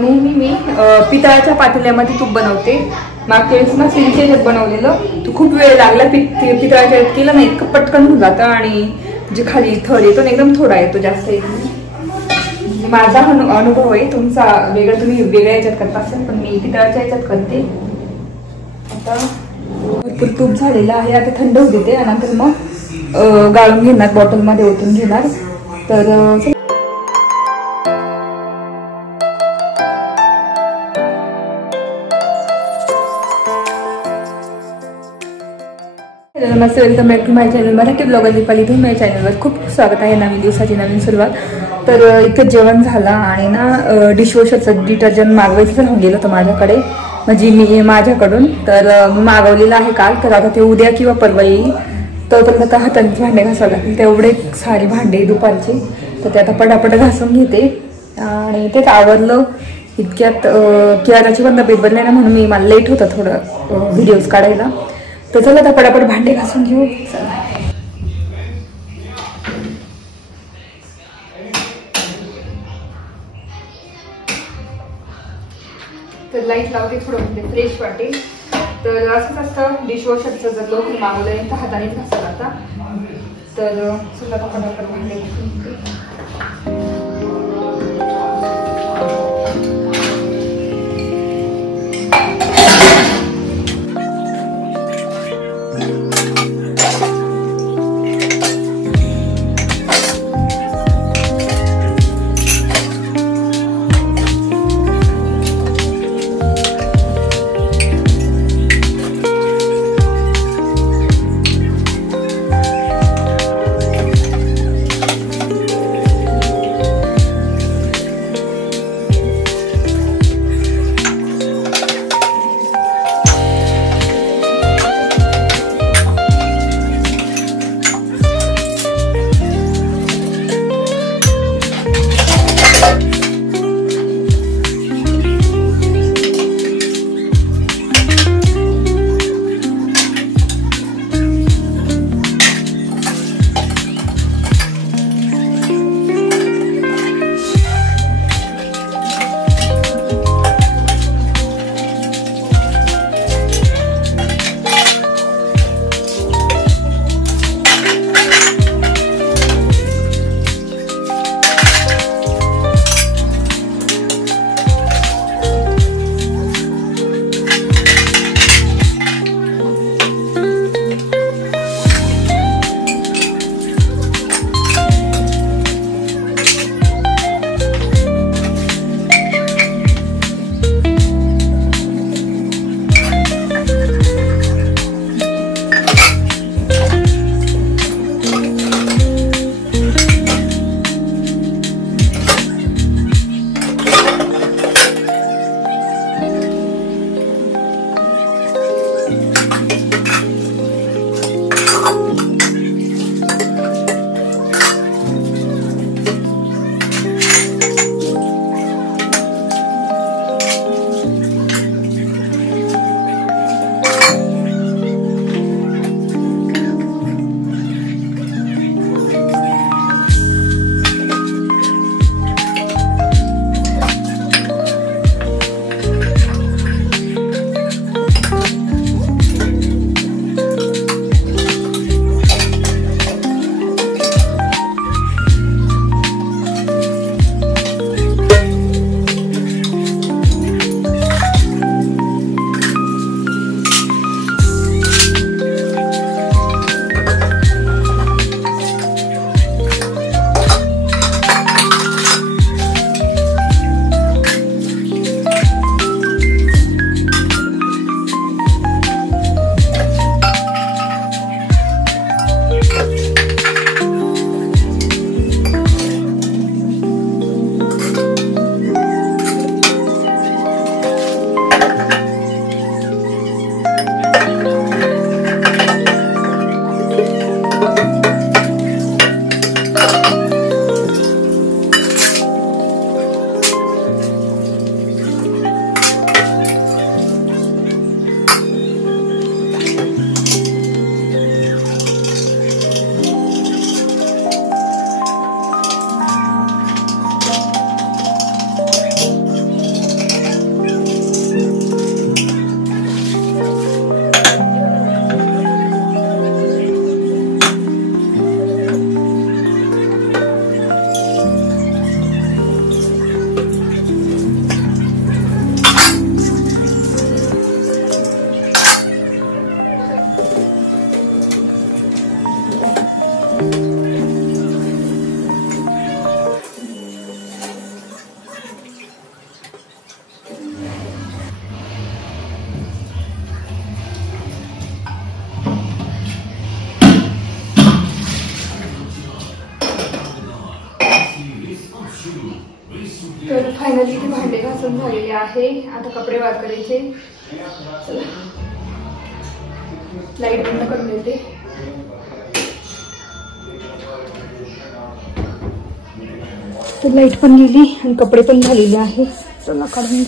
नेहमी मी पितळाच्या पातेल्यामध्ये तूप बनवते. मागच्या वेळेस ना स्टीलच्या ह्याच्यात बनवलेलं, तो खूप वेळ लागला. पितळाच्या ह्याच्यात केलं ना इतकं पटकन होऊन जातं आणि जे खाली थर येतो ना एकदम थोडा येतो, जास्त येतो. माझा अनुभव आहे, तुमचा वेगळा, तुम्ही वेगळ्या ह्याच्यात करता असेल, पण मी पितळाच्या ह्याच्यात करते. आता भरपूर तूप झालेलं आहे. आता थंड होऊ देते आणि नंतर मग गाळून घेणार, बॉटलमध्ये ओतून घेणार. तर नमस्ते, welcome back to my channel Marathi blogger Deepali. तुम्ही माझ्या चॅनलवर खूप स्वागत आहे. नवीन दिवसाची नवीन सुरुवात. तर इथं जेवण झालं आणि ना डिशवॉशरचं डिटर्जंट मागवायचं राहून गेलं होतं माझ्याकडे, म्हणजे मी माझ्याकडून. तर मी मागवलेलं आहे काल, तर आता ते उद्या किंवा परवा येईल. तोपर्यंत हातानेच भांडे घासावं लागतील. तेवढे सारे भांडे दुपारचे, तर ते आता पटापट घासून घेते. आणि तेच आवरलं इतक्यात. किराणाची पण तब्येत बदलली ना, म्हणून मला लेट होतं थोडं व्हिडिओज काढायला. तर चला आता पटापट भांडे घासून घेऊ. तर लाईट लावते, थोडं म्हणजे फ्रेश वाटेल. तर असंच असतं डिशवॉशरचं, जर लोक मागवलं तर हातानेच घासलं आता. तर चला आता पटापट भांडे घासून घेते. तर फायनली इथे भांडे घासून झालेले आहे. आता कपडे वार करायचे. चला लाईट बंद करून देते. तर लाईट पण गेली आणि कपडे पण झालेले आहे. चला काढून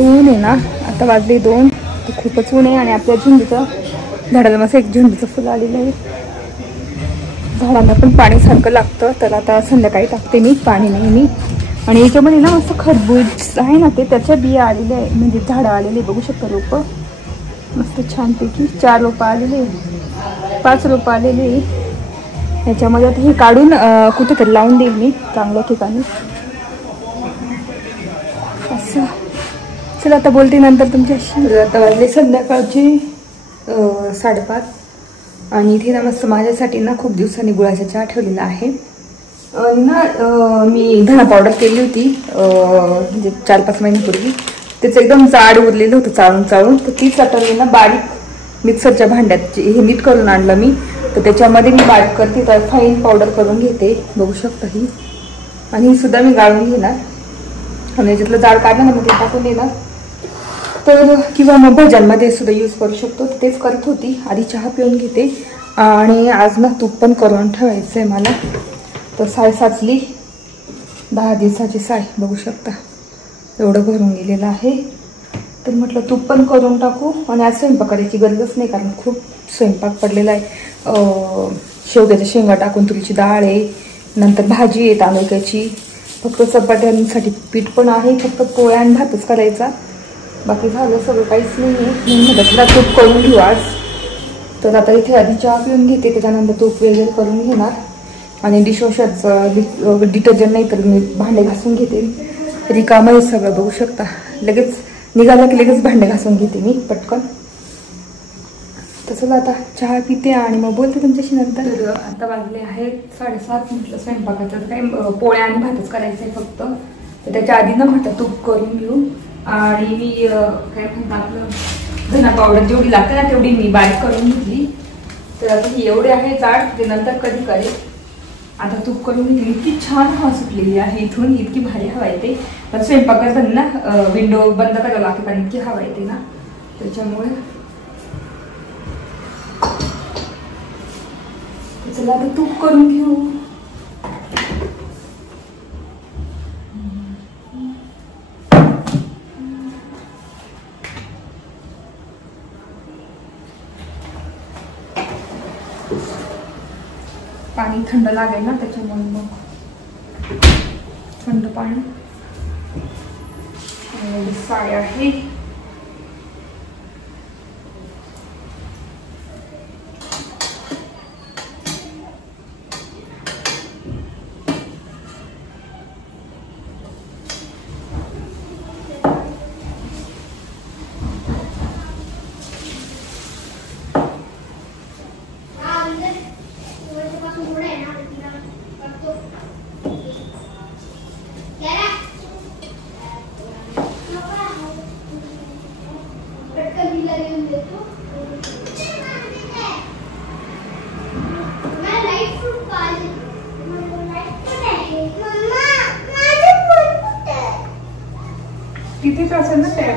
ऊन आहे ना, आता वाजले 2 तर खूपच ऊन आहे. आणि आपल्या झेंडूचं झाडाला मस्त एक झेंडूचं फुल आलेलं आहे. झाडांना पण पाणी सारखं लागतं, तर आता संध्याकाळी टाकते मी पाणी नेहमी. आणि याच्यामध्ये ना मस्त खरबूज आहे ना, ते त्याच्या बिया आलेले आहे, म्हणजे झाडं आलेले बघू शकता. रोपं मस्त छानपैकी 4 रोपं आलेले, 5 रोपं आलेले. याच्यामध्ये आता हे काढून कुठेतरी लावून देईल मी चांगल्या ठिकाणी असं. चला आता बोलते नंतर तुमच्याशी. आता वाजले संध्याकाळचे 5:30 आणि इथे ना मस्त माझ्यासाठी ना खूप दिवसांनी गुळाचा चहा ठेवलेला आहे. आणि ना मी धना पावडर केली होती म्हणजे 4-5 महिन्यापूर्वी. त्याचं एकदम जाड उरलेलं होतं चाळून चाळून, तर तीच आता मी ना बारीक मिक्सरच्या भांड्यात हे मीठ करून आणलं मी, तर त्याच्यामध्ये मी बारीक करते, तर फाईन पावडर करून घेते बघू शकता ही. आणि ही सुद्धा मी गाळून घेणार आणि याच्यातलं जाड काढलं ना मग ते टाकून देणार. तर किंवा मग भज्यांमध्ये सुद्धा यूज करू शकतो. तेच करत होती. आधी चहा पिऊन घेते आणि आज ना तूप पण करून ठेवायचं आहे मला. तर साय साचली, 10 दिवसाची साय बघू शकता, एवढं भरून गेलेलं आहे. तर म्हटलं तूप पण करून टाकू. आणि आज स्वयंपाक करायची गरजच नाही कारण खूप स्वयंपाक पडलेला आहे. शेवग्याच्या शेंगा टाकून तुरीची डाळ आहे, नंतर भाजी आहे तांदळाची, फक्त चपात्यांसाठी पीठ पण आहे, फक्त पोळ्या आणि भातच करायचा, बाकी झालं सगळं काहीच नाही आहे. मी म्हटलं तूप करून घेऊ आज. तर आता इथे आधी चहा पिऊन घेते, त्याच्यानंतर तूप वगैरे करून घेणार. आणि डिशवॉशरचं डिटर्जंट नाही तर मी भांडे घासून घेते. रिकामं आहे सगळं बघू शकता. लगेच निघालं की लगेच भांडे घासून घेते मी पटकन. तर चला आता चहा पिते आणि मग बोलते तुमच्याशी नंतर. तर आता वाजले आहेत 7:30. म्हटलं स्वयंपाकाचं काही पोळ्या आणि भातच करायचं आहे फक्त. तर त्याच्या आधी ना म्हटलं तूप करून घेऊ. आणि मी काय म्हणतात आपलं धना पावडर जेवढी लागते ना तेवढी मी बारीक करून घेतली. तर आता ही एवढे आहे जाड, ते नंतर कधी करेल. आता तूप करून घेतली. इतकी छान हवा सुटलेली आहे इथून, इतकी भारी हवा येते. पण स्वयंपाक करताना ना विंडो बंद करायला लागते कारण इतकी हवा येते ना, त्याच्यामुळे. चला आता तूप करून घेऊ. पाणी थंड लागेल ना त्याच्यामुळे मग थंड पाणी. साय आहे. कितीच असेल ना ते.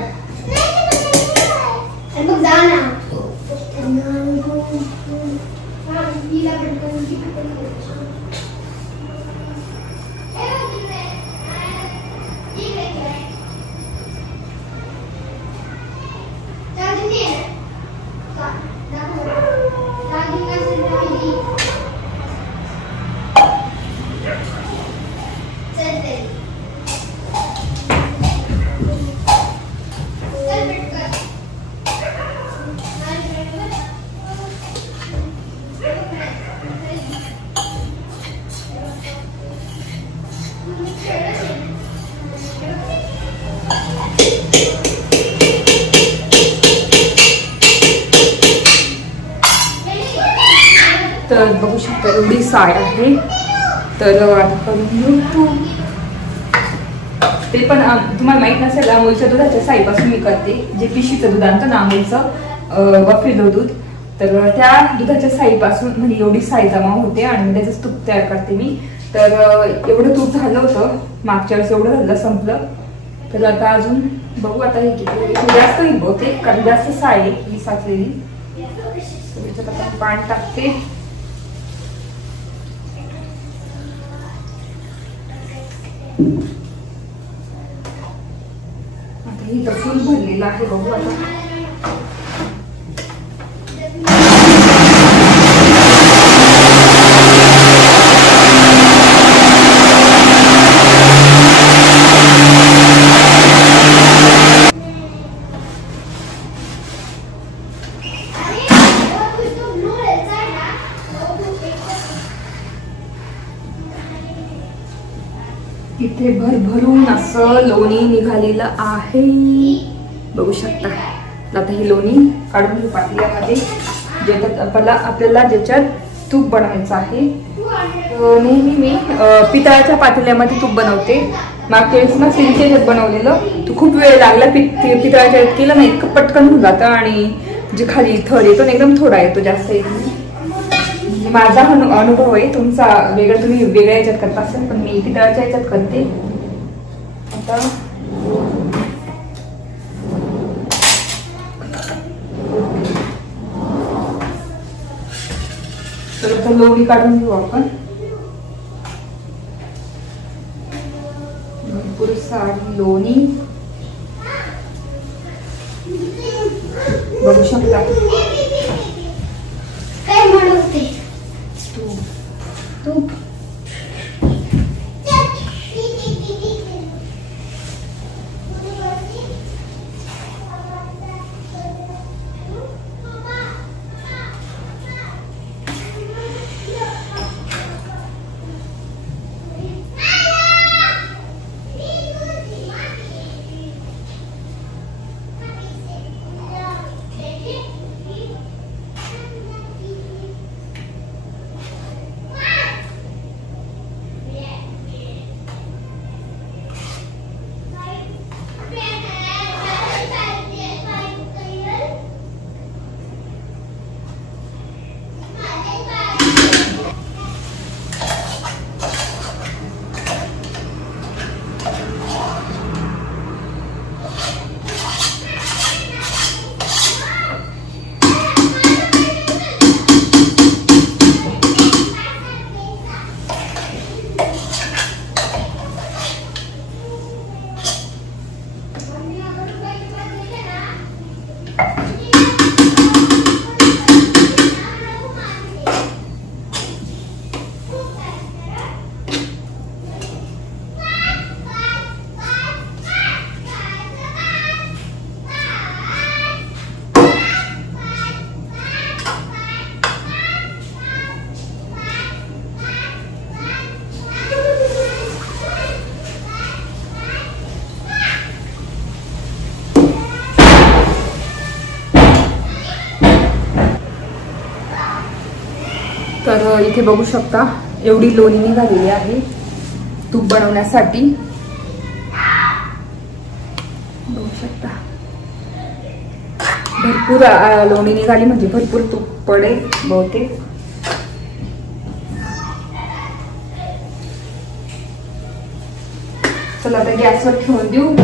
तर बघू शकता एवढी साय आहे. तर आता करून घेऊ. ते पण तुम्हाला माहित नसेल, अमूलच्या दुधाच्या साईपासून मी करते, जे पिशीचं दूध आणतं ना अमूलचं बफेलो दूध. तर त्या दुधाच्या साईपासून म्हणजे एवढी साई जमा होते आणि त्याचं तूप तयार करते मी. तर एवढं तूप झालं होतं मागच्या वेळेस, एवढं झालं संपलं. तर आता अजून बघू आता हे किती जास्त होईल बहुतेक कारण जास्त साय आहे ही साचलेली. त्याच्यात आता पाणी टाकते. आता ही तर फुल भरलेलं आहे बघू आता. इथे भरभरून असं लोणी निघालेलं आहे बघू शकता. आता ही लोणी काढून घेऊ पातेल्यामध्ये, ज्याच्यात आपल्याला ज्याच्यात तूप बनवायचं आहे. नेहमी मी पितळाच्या पातेल्यामध्ये तूप बनवते. मागच्या वेळेस ना स्टीलच्या ह्याच्यात बनवलेलं, तो खूप वेळ लागला. पितळाच्या ह्याच्यात केलं ना इतकं पटकन होऊन जातं आणि जे खाली थर येतो ना एकदम थोडा येतो, जास्त येत नाही. माझा अनुभव आहे, तुमचा वेगळा, तुम्ही वेगळ्या ह्याच्यात करता असेल, पण मी पितळाच्या ह्याच्यात करते. आता आता लोणी काढून घेऊ आपण. भरपूर सारी लोणी बघू शकता. तूप तर इथे बघू शकता एवढी लोणी निघालेली आहे तूप बनवण्यासाठी. बघू शकता भरपूर लोणी निघाली म्हणजे भरपूर तूप पडेल बहुतेक. चला आता गॅसवर ठेवून देऊ.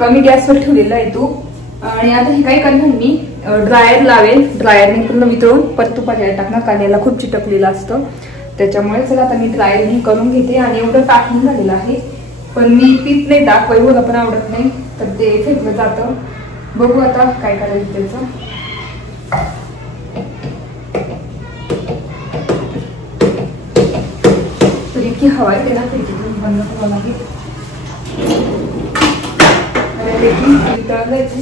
कमी गॅसवर ठेवलेला आहे तूप आणि आता हे काय करणार मी ड्रायर लावेल. ड्रायरने पूर्ण वितळून परत तुपात टाकणार कारण याला खूप चिटकलेलं असतं त्याच्यामुळे. चला आता मी ड्रायरने करून घेते. आणि एवढं टाकून झालेलं आहे पण मी पीत नाही टाक वैभवला पण आवडत नाही तर ते फेकलं जातं. बघू आता काय करायचं त्याचं. तर इतकी हवा आहे त्याला खिडकीतून बंद करावं लागेल. वितळायचे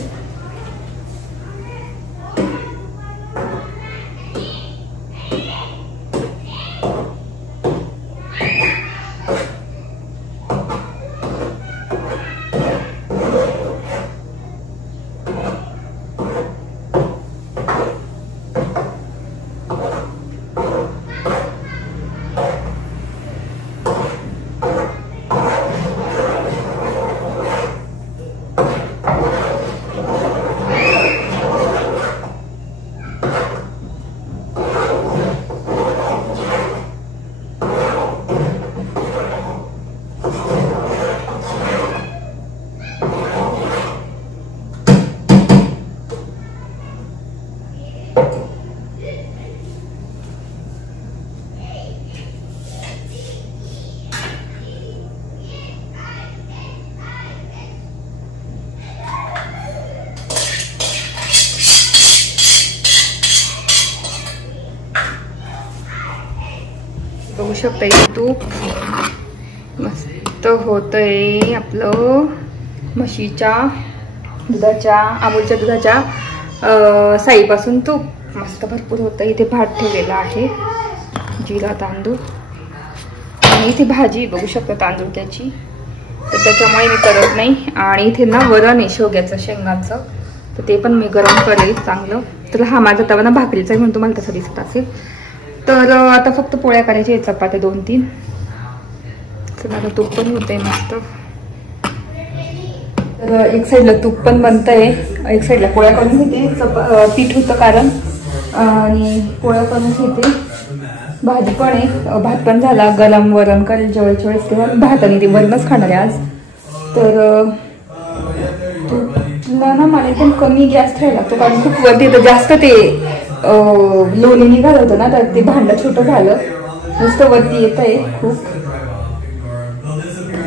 बघू शकता इथे तूप मस्त होतंय आपलं म्हशीच्या दुधाच्या अमूलच्या दुधाच्या साईपासून तूप मस्त भरपूर होतं. इथे भात ठेवलेला आहे जिरा तांदूळ आणि इथे भाजी बघू शकता तांदूळची तर त्याच्यामुळे मी करत नाही. आणि इथे ना वरण आहे शेवग्याचं शेंगाचं तर ते पण मी गरम करेल चांगलं. तर हा माझा तवा ना भाकरीचा आहे म्हणून तुम्हाला तसं दिसत असेल. तर आता फक्त पोळ्या करायच्या आहेत चपात्या 2-3. तर आता तूप पण होतंय मस्त. तर एक साईडला तूप पण बनतंय एक साईडला पोळ्या करून घेते. पीठ होतं कारण आणि पोळ्या करून घेते. भाजी पण आहे, भात पण झाला, गरम वरण करेल जेवायच्या वेळेस तेव्हा भात आणि ते वरणच खाणार आहे आज. तर तुला ना मला एकदम कमी गॅस ठेवायला लागतो कारण खूप वरती येतं जास्त ते लोणी निघालं होतं ना तर ते भांडं छोटं झालं, नुसतं वरती येत आहे खूप,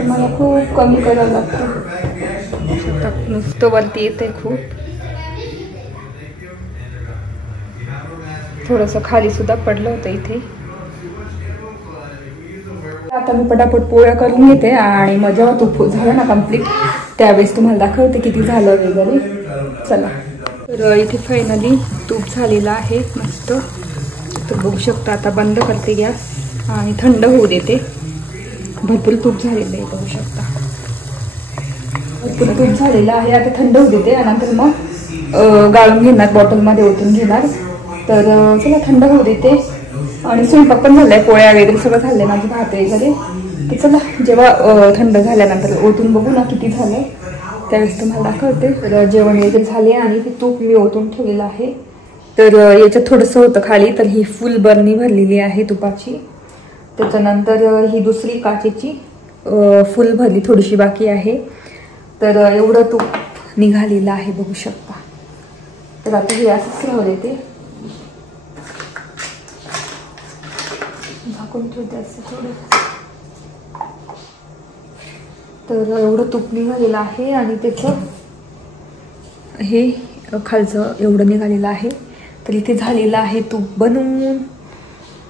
मला खूप कमी करावं लागतं, नुसतं वरती येत आहे खूप. थोडंसं खाली सुद्धा पडलं होतं इथे. आता मी पटापट पोळ्या करून घेते आणि मग जेव्हा तूप झालं ना कम्प्लीट त्यावेळेस तुम्हाला दाखवते किती झालं वगैरे. चला, तर इथे फायनली तूप झालेलं आहे मस्त. तर बघू शकता. आता बंद करते गॅस आणि थंड होऊ देते. भरपूर तूप झालेलं आहे बघू शकता, भरपूर तूप झालेलं आहे. आता थंड होऊ देते आणि नंतर मग गाळून घेणार, बॉटलमध्ये ओतून घेणार. तर चला थंड होऊ देते. आणि स्वयंपाक पण झालाय, पोळ्या वगैरे सगळं झालंय, माझं भात वगैरे. तर चला जेव्हा थंड झाल्यानंतर ओतून बघू ना किती झालंय त्यावेळेस तुम्हाला दाखवते. तर जेवण वगैरे झाले आणि ते तूप मी ओतून ठेवलेलं आहे. तर याच्यात थोडंसं होतं खाली, तर ही फुल बर्नी भरलेली आहे तुपाची. त्याच्यानंतर ही दुसरी काचेची फुल भरली, थोडीशी बाकी आहे. तर एवढं तूप निघालेलं आहे बघू शकता. तर आता हे असंच राहू देते, झाकून ठेवते असं थोडं. तर एवढं तूप निघालेलं आहे आणि त्याचं हे खालचं एवढं निघालेलं आहे. तर इथे झालेलं आहे तूप बनवून.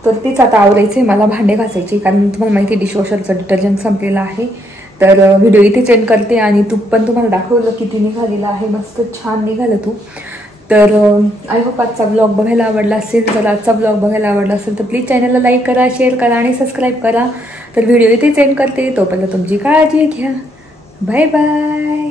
तर तेच आता आवरायचं आहे मला, भांडे घासायचे, कारण तुम्हाला माहिती डिशवॉशरचं डिटर्जंट संपलेलं आहे. तर व्हिडिओ इथे सेंड करते आणि तूप पण तुम्हाला दाखवलं किती निघालेलं आहे, मस्त छान निघालं तूप. तर आय होप आजचा ब्लॉग बघायला आवडला असेल. जर आजचा ब्लॉग बघायला आवडला असेल तर प्लीज चॅनलला लाईक करा, शेअर करा आणि सबस्क्राईब करा. तर व्हिडिओ इथे सेंड करते, तोपर्यंत तुमची काळजी घ्या. Bye bye.